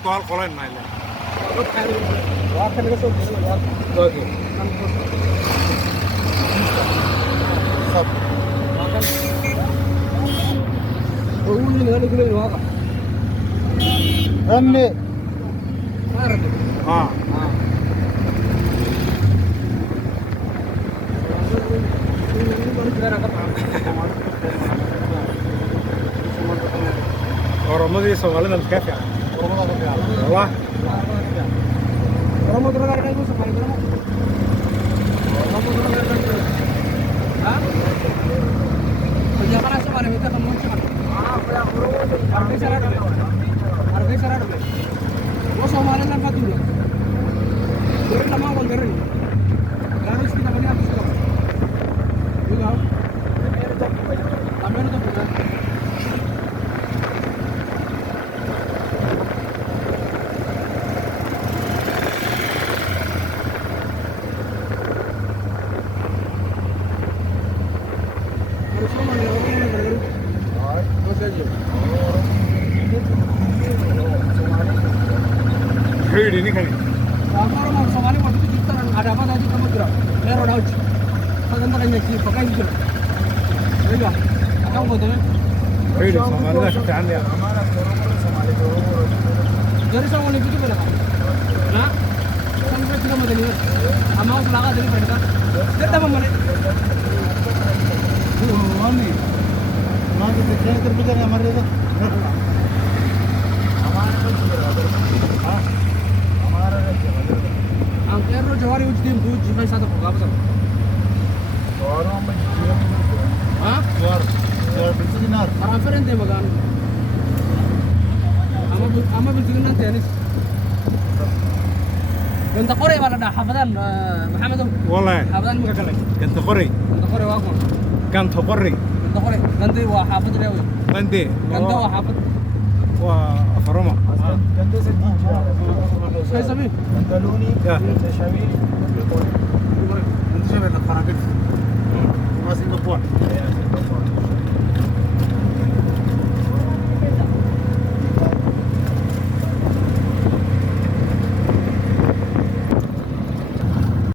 Sekolah kolen naile. Orang mau di sekolah nanti kafe. Wah. Orang mau turun dari itu sampai berapa? Orang mau turun dari itu. Hah? Penjagaan asal mana kita kamu cakap? Harga syarat dulu. Harga syarat dulu. Wo Somalia kan patu dulu. Turun nama orang turun. Harus kita beli habis itu. Juga. Ambil itu bukan. Ini kan. Kalau Somali waktu itu kita ada apa tadi? jira reero dhawj hadan dhaqan yahay faqay jira aywa akan wadana عيد Soomaalida ka fiican yahay jari soo wali bidu bala na san ka jira madani ama us laga dali panta deta mamane mami maa ka tekee terbijar हमारे इधर ang kero jawari uj din buj may sa to ka ba ha Juar bersinar. para frente magan ama biltigin nanti anis ganta qore wala da xafadan maxamedo والله xafadan ma kale كنت قري ganta qore waa kon كنت قري ganta qore ganti waa xaafad reewi بندي ganta waa xaafad وفرما kay sabi يا Antaluni, يا Shawi,